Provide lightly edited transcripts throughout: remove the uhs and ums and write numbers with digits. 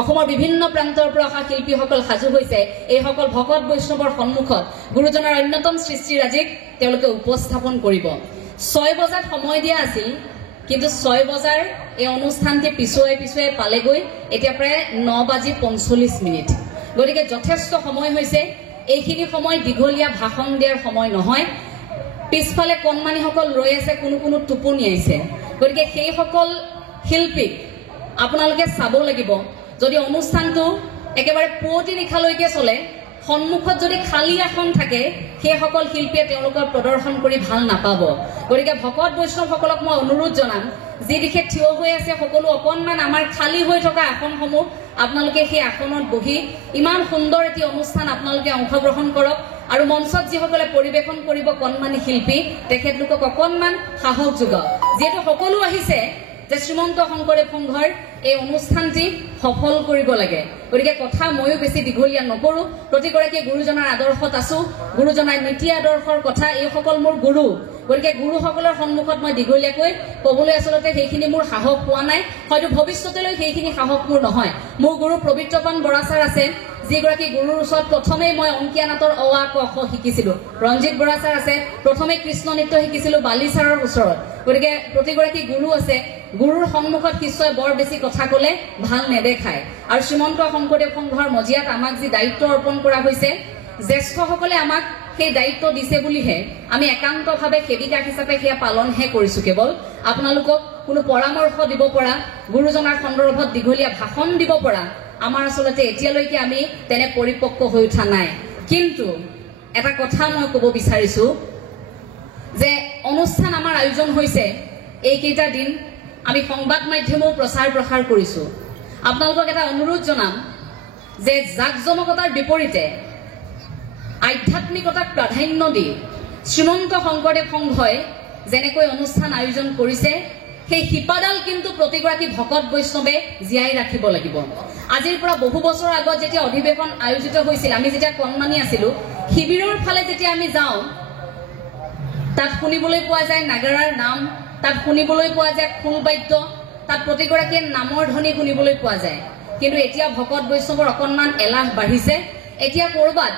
অসমৰ বিভিন্ন প্ৰান্তৰ পৰা অহা শিল্পীসকল সাজু হৈছে এইসকল ভকত বৈষ্ণৱৰ সন্মুখত গুৰুজনাৰ অন্যতম সৃষ্টিৰাজিক তেওঁলোকে উপস্থাপন কৰিব। 6 বজাত সময় দিয়া আছিল, কিন্তু 6 বজাৰ এই অনুষ্ঠানটি পিছুৱাই পালেগৈ এতিয়া প্ৰায় 9:45। গতিকে যথেষ্ট সময় হৈছে। এইখিনি সময় দীঘলীয়া ভাষণ দিয়াৰ সময় নহয়। পিছফালে কণমানিসকল ৰৈ আছে, কোনো টোপনি আহিছে। গতিকে সেইসকল শিল্পীক আপোনালোকে চাব লাগিব। যদি অনুষ্ঠানটো একেবাৰে পুৱতি নিশালৈকে চলে, সন্মুখত যদি খালী আসন থাকে, সেইসকল শিল্পীয়ে তেওঁলোকৰ প্ৰদৰ্শন কৰি ভাল নাপাব। গতিকে ভকত বৈষ্ণৱসকলক মই অনুৰোধ জনাম, যি দিশে থিয় হৈ আছে সকলো অকণমান আমাৰ খালী হৈ থকা আসনসমূহ আপোনালোকে সেই আসনত বহি ইমান সুন্দৰ এটি অনুষ্ঠান আপোনালোকে অংশগ্ৰহণ কৰক। আৰু মঞ্চত যিসকলে পৰিৱেশন কৰিব কণমানি শিল্পী, তেখেতলোকক অকণমান সাহস যোগাওক। যিহেতু সকলো আহিছে যে শ্ৰীমন্ত শংকৰদেৱ সংঘৰ এই অনুষ্ঠানটি সফল কৰিব লাগে। গতিকে কথা ময়ো বেছি দীঘলীয়া নকৰোঁ। প্ৰতিগৰাকীয়ে গুৰুজনাৰ আদৰ্শত আছো, গুৰুজনাৰ নীতি আদৰ্শৰ কথা, এইসকল মোৰ গুৰু। গতিকে গুৰুসকলৰ সন্মুখত মই দীঘলীয়াকৈ ক'বলৈ আচলতে সেইখিনি মোৰ সাহস পোৱা নাই। হয়তো ভৱিষ্যতলৈ সেইখিনি সাহস মোৰ নহয়। মোৰ গুৰু পবিত্ৰপান বৰা ছাৰ আছে, যিগৰাকী গুৰুৰ ওচৰত প্ৰথমেই মই অংকীয়া নাটৰ অ আ ক খ শিকিছিলোঁ। ৰঞ্জিত বৰা ছাৰ আছে, প্ৰথমে কৃষ্ণ নৃত্য শিকিছিলোঁ বালি ছাৰৰ ওচৰত। গতিকে প্ৰতিগৰাকী গুৰু আছে, গুৰুৰ সন্মুখত শিষ্যই বৰ বেছি কথা ক'লে ভাল নেদেখায়। আৰু শ্ৰীমন্ত শংকৰদেৱ সংঘৰ মজিয়াত আমাক যি দায়িত্ব অৰ্পণ কৰা হৈছে, জ্যেষ্ঠসকলে আমাক সেই দায়িত্ব দিছে বুলিহে আমি একান্তভাৱে সেৱিকা হিচাপে সেয়া পালনহে কৰিছোঁ। কেৱল আপোনালোকক কোনো পৰামৰ্শ দিব পৰা, গুৰুজনাৰ সন্দৰ্ভত দীঘলীয়া ভাষণ দিব পৰা আমাৰ আচলতে এতিয়ালৈকে আমি তেনে পৰিপক্ক হৈ উঠা নাই। কিন্তু এটা কথা মই ক'ব বিচাৰিছোঁ যে অনুষ্ঠান আমাৰ আয়োজন হৈছে এইকেইটা দিন আমি সংবাদ মাধ্যমেও প্ৰচাৰ প্ৰসাৰ কৰিছোঁ। আপোনালোকক এটা অনুৰোধ জনাম যে জাকজমকতাৰ বিপৰীতে আধ্যাত্মিকতাক প্ৰাধান্য দি শ্ৰীমন্ত শংকৰদেৱ সংঘই যেনেকৈ অনুষ্ঠান আয়োজন কৰিছে, সেই শিপাডাল কিন্তু প্ৰতিগৰাকী ভকত বৈষ্ণৱে জীয়াই ৰাখিব লাগিব। আজিৰ পৰা বহু বছৰ আগত যেতিয়া অধিৱেশন আয়োজিত হৈছিল, আমি যেতিয়া কণমানি আছিলোঁ, শিবিৰৰ ফালে যেতিয়া আমি যাওঁ, তাত শুনিবলৈ পোৱা যায় নাগাৰাৰ নাম, তাত শুনিবলৈ পোৱা যায় খোল বাদ্য, তাত প্ৰতিগৰাকীয়ে নামৰ ধ্বনি শুনিবলৈ পোৱা যায়। কিন্তু এতিয়া ভকত বৈষ্ণৱৰ অকণমান এলাহ বাঢ়িছে। এতিয়া ক'ৰবাত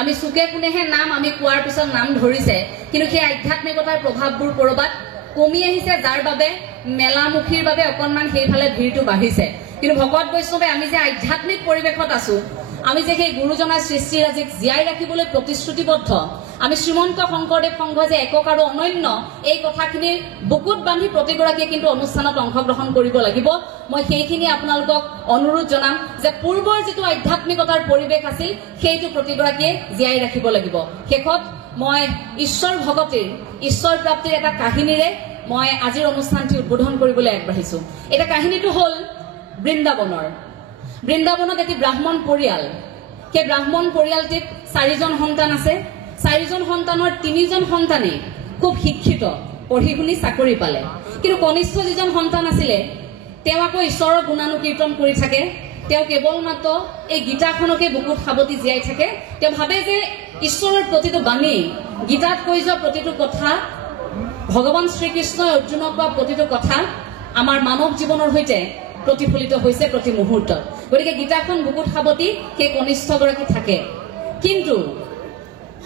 আমি চুকে কোণেহে নাম আমি কোৱাৰ পিছত নাম ধৰিছে, কিন্তু সেই আধ্যাত্মিকতাৰ প্ৰভাৱবোৰ ক'ৰবাত কমি আহিছে, যাৰ বাবে মেলামুখীৰ বাবে অকণমান সেইফালে ভিৰটো বাঢ়িছে। কিন্তু ভকত বৈষ্ণৱে আমি যে আধ্যাত্মিক পৰিৱেশত আছো, আমি যে সেই গুৰুজনাৰ সৃষ্টিৰাজিক জীয়াই ৰাখিবলৈ প্ৰতিশ্ৰুতিবদ্ধ, আমি শ্ৰীমন্ত শংকৰদেৱ সংঘ যে একক আৰু অনন্য, এই কথাখিনিৰ বুকুত বান্ধি প্ৰতিগৰাকীয়ে কিন্তু অনুষ্ঠানত অংশগ্ৰহণ কৰিব লাগিব। মই সেইখিনি আপোনালোকক অনুৰোধ জনাম যে পূৰ্বৰ যিটো আধ্যাত্মিকতাৰ পৰিৱেশ আছিল, সেইটো প্ৰতিগৰাকীয়ে জীয়াই ৰাখিব লাগিব। শেষত মই ঈশ্বৰ ভগতিৰ, ঈশ্বৰ প্ৰাপ্তিৰ এটা কাহিনীৰে মই আজিৰ অনুষ্ঠানটি উদ্বোধন কৰিবলৈ আগবাঢ়িছোঁ। এটা কাহিনীটো হ'ল বৃন্দাবনৰ। বৃন্দাবনত এটি ব্ৰাহ্মণ পৰিয়াল। সেই ব্ৰাহ্মণ পৰিয়ালটিত 4জন সন্তান আছে। 4জন সন্তানৰ 3জন সন্তানেই খুব শিক্ষিত, পঢ়ি শুনি চাকৰি পালে। কিন্তু কনিষ্ঠ যিজন সন্তান আছিলে, তেওঁ আকৌ ঈশ্বৰৰ গুণানুকীৰ্তন কৰি থাকে। তেওঁ কেৱল মাত্ৰ এই গীতাখনকে বুকুত সাৱটি জীয়াই থাকে। তেওঁ ভাবে যে ঈশ্বৰৰ প্ৰতিটো বাণী, গীতাত কৈ যোৱা প্ৰতিটো কথা, ভগৱান শ্ৰীকৃষ্ণই অৰ্জুনক কোৱা প্ৰতিটো কথা আমাৰ মানৱ জীৱনৰ সৈতে প্ৰতিফলিত হৈছে প্ৰতি মুহূৰ্তত। গতিকে গীতাখন বুকুত সাৱটি সেই কনিষ্ঠগৰাকী থাকে। কিন্তু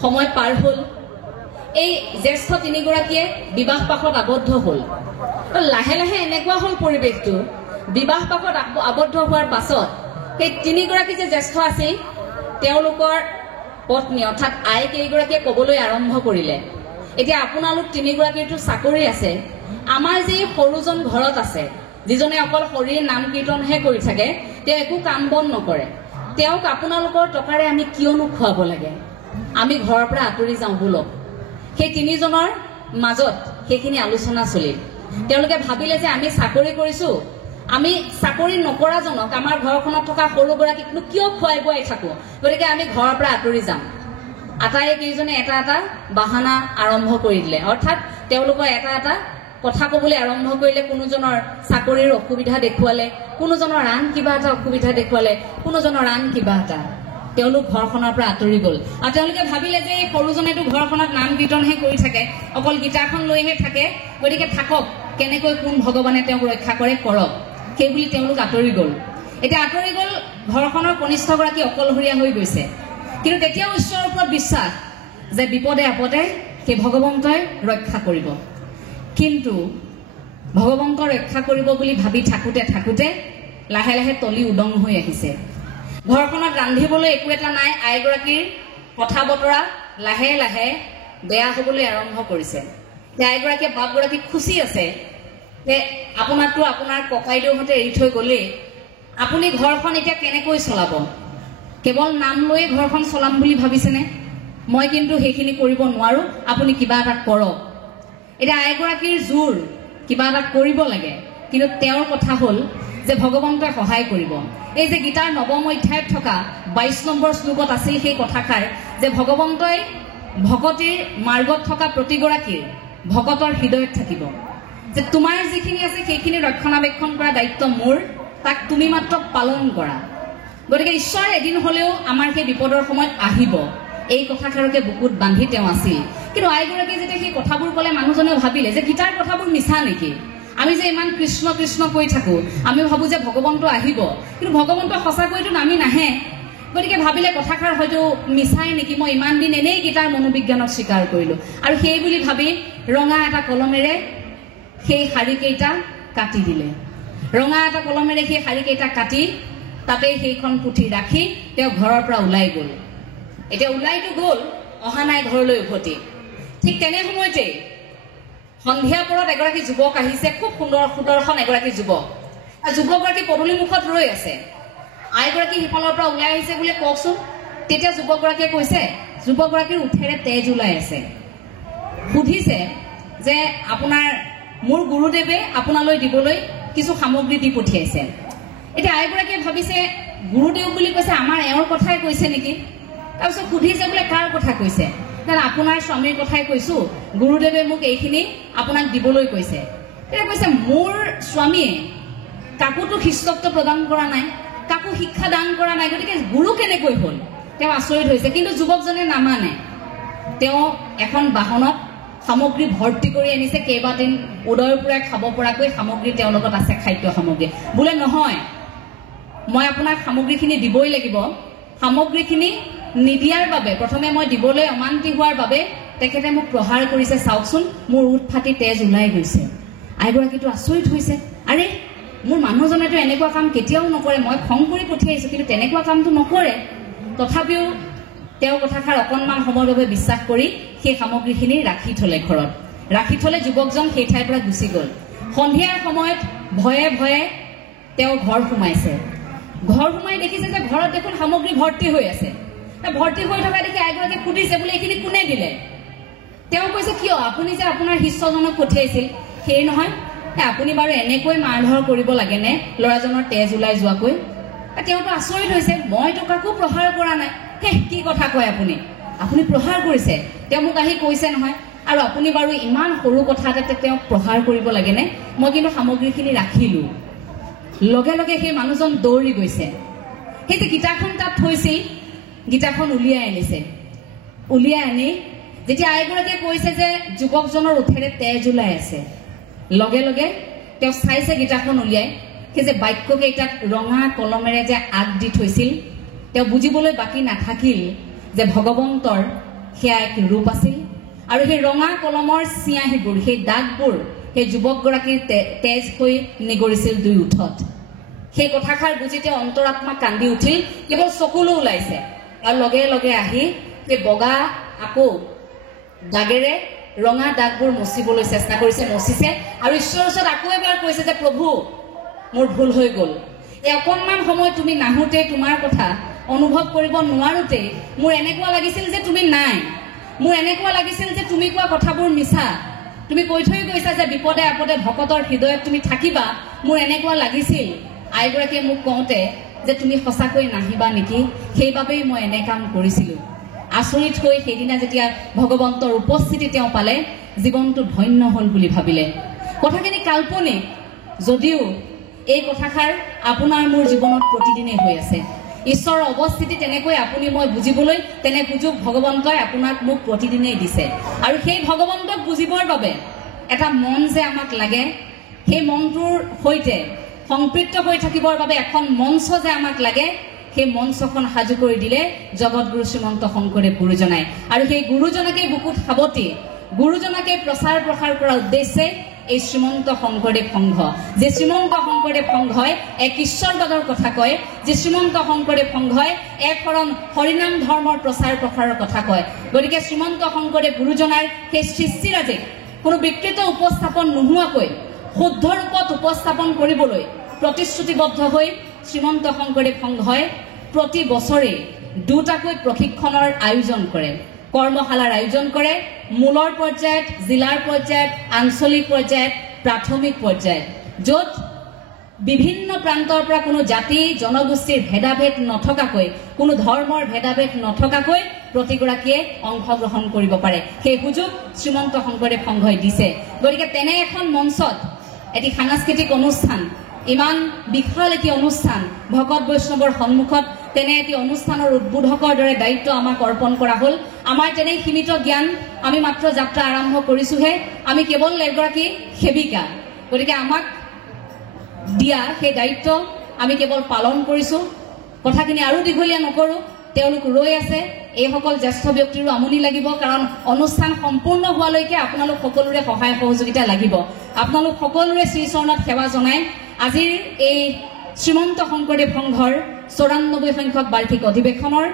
সময় পাৰ হ'ল, এই জ্যেষ্ঠ 3গৰাকীয়ে বিবাহ পাশত আবদ্ধ হ'ল। লাহে লাহে এনেকুৱা হ'ল পৰিৱেশটো, বিবাহ পাশত আবদ্ধ হোৱাৰ পাছত সেই 3গৰাকী যে জ্যেষ্ঠ আছিল, তেওঁলোকৰ পত্নী অৰ্থাৎ আইকেইগৰাকীয়ে ক'বলৈ আৰম্ভ কৰিলে, এতিয়া আপোনালোক 3গৰাকীৰতো চাকৰি আছে, আমাৰ যে সৰুজন ঘৰত আছে, যিজনে অকল শৰীৰ নাম কীৰ্তনহে কৰি থাকে, তেওঁ একো কাম বন নকৰে, তেওঁক আপোনালোকৰ টকাৰে আমি কিয়নো খুৱাব লাগে? আমি ঘৰৰ পৰা আঁতৰি যাওঁ বলক। সেই 3জনৰ মাজত সেইখিনি আলোচনা চলিল। তেওঁলোকে ভাবিলে যে আমি চাকৰি কৰিছোঁ, আমি চাকৰি নকৰাজনক, আমাৰ ঘৰখনত থকা সৰুগৰাকীকনো কিয় খুৱাই বুৱাই থাকোঁ? গতিকে আমি ঘৰৰ পৰা আঁতৰি যাম। আটাইকেইজনে এটা এটা বাহানা আৰম্ভ কৰি দিলে। অৰ্থাৎ তেওঁলোকৰ এটা এটা কথা ক'বলৈ আৰম্ভ কৰিলে। কোনোজনৰ চাকৰিৰ অসুবিধা দেখুৱালে, কোনোজনৰ আন কিবা এটা অসুবিধা দেখুৱালে, কোনোজনৰ আন কিবা এটা। তেওঁলোক ঘৰখনৰ পৰা আঁতৰি গ'ল। আৰু তেওঁলোকে ভাবিলে যে এই সৰুজনেতো ঘৰখনত নাম কীৰ্তনহে কৰি থাকে, অকল গীতাখন লৈহে থাকে, গতিকে থাকক, কেনেকৈ কোন ভগৱানে তেওঁক ৰক্ষা কৰে কৰক, সেইবুলি তেওঁলোক আঁতৰি গ'ল। এতিয়া আঁতৰি গ'ল, ঘৰখনৰ কনিষ্ঠগৰাকী অকলশৰীয়া হৈ গৈছে, কিন্তু তেতিয়াও ঈশ্বৰৰ ওপৰত বিশ্বাস যে বিপদে আপদে সেই ভগৱন্তই ৰক্ষা কৰিব। কিন্তু ভগৱন্ত ৰক্ষা কৰিব বুলি ভাবি থাকোঁতে থাকোঁতে লাহে লাহে তলি উদং হৈ আহিছে। ঘৰখনত ৰান্ধিবলৈ একো এটা নাই, আইগৰাকীৰ কথা বতৰা লাহে লাহে বেয়া হ'বলৈ আৰম্ভ কৰিছে। আইগৰাকীয়ে বাপগৰাকীক খুচি আছে যে আপোনাকতো আপোনাৰ ককাইদেউহঁতে এৰি থৈ গ'লেই, আপুনি ঘৰখন এতিয়া কেনেকৈ চলাব? কেৱল নাম লৈয়ে ঘৰখন চলাম বুলি ভাবিছেনে? মই কিন্তু সেইখিনি কৰিব নোৱাৰোঁ, আপুনি কিবা এটা কৰক। এতিয়া আইগৰাকীৰ জোৰ, কিবা এটা কৰিব লাগে, কিন্তু তেওঁৰ কথা হ'ল যে ভগৱন্তই সহায় কৰিব। এই যে গীতাৰ ৯ম অধ্যায়ত থকা ২২ নম্বৰ শ্লোকত আছিল সেই কথাষাৰ যে ভগৱন্তই ভকতিৰ মাৰ্গত থকা প্ৰতিগৰাকীৰ ভকতৰ হৃদয়ত থাকিব, যে তোমাৰ যিখিনি আছে সেইখিনি ৰক্ষণাবেক্ষণ কৰা দায়িত্ব মোৰ, তাক তুমি মাত্ৰ পালন কৰা। গতিকে ঈশ্বৰ এদিন হ'লেও আমাৰ সেই বিপদৰ সময়ত আহিব, এই কথাষাৰকে বুকুত বান্ধি তেওঁ আছিল। কিন্তু আইগৰাকীয়ে যেতিয়া সেই কথাবোৰ ক'লে মানুহজনেও ভাবিলে যে গীতাৰ কথাবোৰ মিছা নেকি? আমি যে ইমান কৃষ্ণ কৃষ্ণ কৈ থাকোঁ, আমি ভাবোঁ যে ভগৱন্ত আহিব, কিন্তু ভগৱন্ত সঁচাকৈতো নামি নাহে। গতিকে ভাবিলে কথাষাৰ হয়তো মিছাই নেকি, মই ইমান দিন এনেই গীতাৰ মনোবিজ্ঞানক স্বীকাৰ কৰিলোঁ। আৰু সেই বুলি ভাবি ৰঙা এটা কলমেৰে সেই শাৰীকেইটা কাটি দিলে। ৰঙা এটা কলমেৰে সেই শাৰীকেইটা কাটি তাতে সেইখন পুথি ৰাখি তেওঁ ঘৰৰ পৰা ওলাই গ'ল। এতিয়া ওলাইতো গ'ল, অহা নাই ঘৰলৈ উভতি। ঠিক তেনে সময়তেই সন্ধিয়া পৰত এগৰাকী যুৱক আহিছে, খুব সুদৰ্শন এগৰাকী যুৱক। যুৱকগৰাকী পদূলিমুখত ৰৈ আছে। আইগৰাকী সিফালৰ পৰা ওলাই আহিছে বোলে কওকচোন। তেতিয়া যুৱকগৰাকীয়ে কৈছে, যুৱকগৰাকীৰ ওঠেৰে তেজ ওলাই আছে। সুধিছে যে আপোনাৰ মোৰ গুৰুদেৱে আপোনালৈ দিবলৈ কিছু সামগ্ৰী দি পঠিয়াইছে। এতিয়া আইগৰাকীয়ে ভাবিছে গুৰুদেৱ বুলি কৈছে, আমাৰ এওঁৰ কথাই কৈছে নেকি? তাৰপিছত সুধিছে বোলে কাৰ কথা কৈছে? আপোনাৰ স্বামীৰ কথাই কৈছোঁ, গুৰুদেৱে মোক এইখিনি আপোনাক দিবলৈ কৈছে। তেতিয়া কৈছে মোৰ স্বামীয়ে কাকোতো শিষ্যত্ব প্ৰদান কৰা নাই, কাকো শিক্ষা দান কৰা নাই, গতিকে গুৰু কেনেকৈ হ'ল? তেওঁ আচৰিত হৈছে। কিন্তু যুৱকজনে নামানে। তেওঁ এখন বাহনত সামগ্ৰী ভৰ্তি কৰি আনিছে, কেইবাদিন উদয়ৰ পৰাই খাব পৰাকৈ সামগ্ৰী তেওঁৰ লগত আছে, খাদ্য সামগ্ৰী। বোলে নহয়, মই আপোনাক সামগ্ৰীখিনি দিবই লাগিব। সামগ্ৰীখিনি নিদিয়াৰ বাবে, প্ৰথমে মই দিবলৈ অমান্তি হোৱাৰ বাবে তেখেতে মোক প্ৰহাৰ কৰিছে। চাওকচোন, মোৰ উঠ ফাটি তেজ ওলাই গৈছে। আইগৰাকীটো আচৰিত হৈছে, আৰে মোৰ মানুহজনেতো এনেকুৱা কাম কেতিয়াও নকৰে, মই খং কৰি পঠিয়াইছোঁ, কিন্তু তেনেকুৱা কামটো নকৰে। তথাপিও তেওঁ কথাষাৰ অকণমান সময়ৰ বাবে বিশ্বাস কৰি সেই সামগ্ৰীখিনি ৰাখি থলে ঘৰত। ৰাখি থলে যুৱকজন সেই ঠাইৰ পৰা গুচি গ'ল। সন্ধিয়াৰ সময়ত ভয়ে ভয়ে তেওঁ ঘৰ সোমাইছে। ঘৰ সোমাই দেখিছে যে ঘৰত দেখোন সামগ্ৰী ভৰ্তি হৈ আছে। ভৰ্তি হৈ থকা দেখি আইগৰাকীক সুধিছে বোলে এইখিনি কোনে দিলে? তেওঁ কৈছে কিয়, আপুনি যে আপোনাৰ শিষ্যজনক পঠিয়াইছিল সেই নহয়, আপুনি বাৰু এনেকৈ মাৰধৰ কৰিব লাগেনে ল'ৰাজনৰ তেজ ওলাই যোৱাকৈ? তেওঁতো আচৰিত হৈছে, মইতো কাকো প্ৰহাৰ কৰা নাই। কি কথা কয় আপুনি? আপুনি প্ৰহাৰ কৰিছে, তেওঁ মোক আহি কৈছে নহয়। আৰু আপুনি বাৰু ইমান সৰু কথা এটাতে তেওঁক প্ৰহাৰ কৰিব লাগেনে? মই কিন্তু সামগ্ৰীখিনি ৰাখিলোঁ। লগে লগে সেই মানুহজন দৌৰি গৈছে। সেই যে গীতাখন তাত থৈছিল, গীতাখন উলিয়াই আনিছে। উলিয়াই আনি যেতিয়া আইগৰাকীয়ে কৈছে যে যুৱকজনৰ ওঠেৰে তেজ ওলাই আছে, লগে লগে তেওঁ চাইছে গীতাখন উলিয়াই, সেই যে বাক্যকেইটাত ৰঙা কলমেৰে যে আগ দি থৈছিল, তেওঁ বুজিবলৈ বাকী নাথাকিল যে ভগৱন্তৰ সেয়া এক ৰূপ আছিল। আৰু সেই ৰঙা কলমৰ চিয়াহীবোৰ, সেই দাগবোৰ সেই যুৱকগৰাকীৰ তেজ হৈ নিগৰিছিল দুই ওঠত। সেই কথাষাৰ বুজি তেওঁ অন্তৰাত্মা কান্দি উঠিল, কেৱল চকুলো ওলাইছে। আৰু লগে লগে আহি সেই বগা আকৌ দাগেৰে ৰঙা দাগবোৰ মচিবলৈ চেষ্টা কৰিছে, মচিছে। আৰু ঈশ্বৰৰ ওচৰত আকৌ এবাৰ কৈছে যে প্ৰভু, মোৰ ভুল হৈ গ'ল। এই অকণমান সময় তুমি নাহোঁতে, তোমাৰ কথা অনুভৱ কৰিব নোৱাৰোঁতে মোৰ এনেকুৱা লাগিছিল যে তুমি নাই। মোৰ এনেকুৱা লাগিছিল যে তুমি কোৱা কথাবোৰ মিছা। তুমি কৈ থৈ গৈছা যে বিপদে আপদে ভকতৰ হৃদয়ত তুমি থাকিবা। মোৰ এনেকুৱা লাগিছিল আইগৰাকীয়ে মোক কওঁতে যে তুমি সঁচাকৈ নাহিবা নেকি, সেইবাবেই মই এনে কাম কৰিছিলোঁ। আচৰিত হৈ সেইদিনা যেতিয়া ভগৱন্তৰ উপস্থিতি তেওঁ পালে, জীৱনটো ধন্য হ'ল বুলি ভাবিলে। কথাখিনি কাল্পনিক যদিও এই কথাষাৰ আপোনাৰ মোৰ জীৱনত প্ৰতিদিনেই হৈ আছে। ঈশ্বৰৰ অৱস্থিতি তেনেকৈ আপুনি মই বুজিবলৈ তেনে সুযোগ ভগৱন্তই আপোনাক মোক প্ৰতিদিনেই দিছে। আৰু সেই ভগৱন্তক বুজিবৰ বাবে এটা মন যে আমাক লাগে, সেই মনটোৰ সৈতে সংপৃক্ত হৈ থাকিবৰ বাবে এখন মঞ্চ যে আমাক লাগে, সেই মঞ্চখন সাজু কৰি দিলে জগতগুৰু শ্ৰীমন্ত শংকৰদেৱ গুৰুজনাই। আৰু সেই গুৰুজনাকে বুকুত সাৱটি গুৰুজনাকে প্ৰচাৰ প্ৰসাৰ কৰাৰ উদ্দেশ্যে এই শ্ৰীমন্ত শংকৰদেৱ সংঘ, যে শ্ৰীমন্ত শংকৰদেৱ সংঘই এক ঈশ্বৰবাদৰ কথা কয়, যে শ্ৰীমন্ত শংকৰদেৱ সংঘই এক শৰণ হৰিনাম ধৰ্মৰ প্ৰচাৰ প্ৰসাৰৰ কথা কয়। গতিকে শ্ৰীমন্ত শংকৰদেৱ গুৰুজনাৰ সেই সৃষ্টিৰাজিক কোনো বিকৃত উপস্থাপন নোহোৱাকৈ শুদ্ধ ৰূপত উপস্থাপন কৰিবলৈ প্ৰতিশ্ৰুতিবদ্ধ হৈ শ্ৰীমন্ত শংকৰদেৱ সংঘই প্ৰতি বছৰে দুটাকৈ প্ৰশিক্ষণৰ আয়োজন কৰে, কৰ্মশালাৰ আয়োজন কৰে, মূলৰ পৰ্যায়ত, জিলাৰ পৰ্যায়ত, আঞ্চলিক পৰ্যায়ত, প্ৰাথমিক পৰ্যায়ত, য'ত বিভিন্ন প্ৰান্তৰ পৰা কোনো জাতি জনগোষ্ঠীৰ ভেদাভেদ নথকাকৈ, কোনো ধৰ্মৰ ভেদাভেদ নথকাকৈ প্ৰতিগৰাকীয়ে অংশগ্ৰহণ কৰিব পাৰে। সেই সুযোগ শ্ৰীমন্ত শংকৰদেৱ সংঘই দিছে। গতিকে তেনে এখন মঞ্চত এটি সাংস্কৃতিক অনুষ্ঠান, ইমান বিশাল এটি অনুষ্ঠান, ভকত বৈষ্ণৱৰ সন্মুখত তেনে এটি অনুষ্ঠানৰ উদ্বোধকৰ দৰে দায়িত্ব আমাক অৰ্পণ কৰা হ'ল। আমাৰ তেনে সীমিত জ্ঞান, আমি মাত্ৰ যাত্ৰা আৰম্ভ কৰিছোহে, আমি কেৱল এগৰাকী সেৱিকা। গতিকে আমাক দিয়া সেই দায়িত্ব আমি কেৱল পালন কৰিছোঁ। কথাখিনি আৰু দীঘলীয়া নকৰোঁ, তেওঁলোক ৰৈ আছে। এইসকল জ্যেষ্ঠ ব্যক্তিৰো আমনি লাগিব, কাৰণ অনুষ্ঠান সম্পূৰ্ণ হোৱালৈকে আপোনালোক সকলোৰে সহায় সহযোগিতা লাগিব। আপোনালোক সকলোৰে শ্ৰীচৰণত সেৱা জনাই আজিৰ এই শ্ৰীমন্ত শংকৰদেৱ সংঘৰ ৯৪ সংখ্যক বাৰ্ষিক অধিৱেশনৰ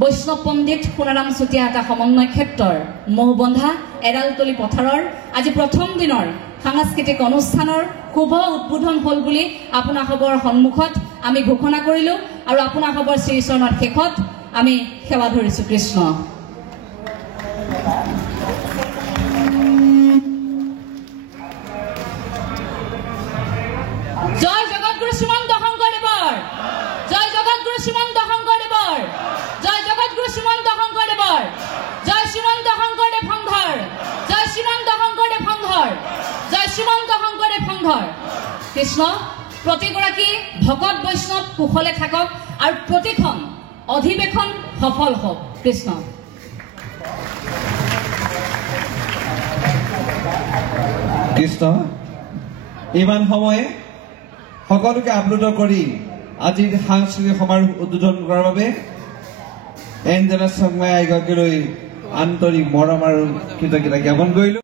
বৈষ্ণৱ পণ্ডিত সোণাৰাম চুতীয়া এটা সমন্বয় ক্ষেত্ৰৰ মহবন্ধা এৰালতলি পথাৰৰ আজি প্ৰথম দিনৰ সাংস্কৃতিক অনুষ্ঠানৰ শুভ উদ্বোধন হ'ল বুলি আপোনাসৱৰ সন্মুখত আমি ঘোষণা কৰিলোঁ আৰু আপোনাসৱৰ শ্ৰীচৰণৰ শেষত আমি সেৱা ধৰিছোঁ। কৃষ্ণ। জয় জগতগুৰু শ্ৰীমন্ত শংকৰদেৱৰ, জয় জগতগুৰু শ্ৰীমন্ত শংকৰদেৱৰ, জয় জগতগুৰু শ্ৰীমন্ত শংকৰদেৱৰ, জয় শ্ৰীমন্ত শংকৰদেৱ সংঘৰ, জয় শ্ৰীমন্ত শংকৰদেৱ সংঘৰ, জয় শ্ৰীমন্ত শংকৰদেৱ সংঘৰ। কৃষ্ণ। প্ৰতিগৰাকী ভকত বৈষ্ণৱ কুশলে থাকক আৰু প্ৰতিখন অধিৱেশন সফল হওক। কৃষ্ণ। কৃষ্ণ। ইমান সময়ে সকলোকে আপ্লুত কৰি আজিৰ সাংস্কৃতিক সমাৰোহ উদ্বোধন কৰাৰ বাবে এঞ্জেলা সংঘই এগৰাকীলৈ আন্তৰিক মৰম আৰু কৃতজ্ঞতা জ্ঞাপন কৰিলোঁ।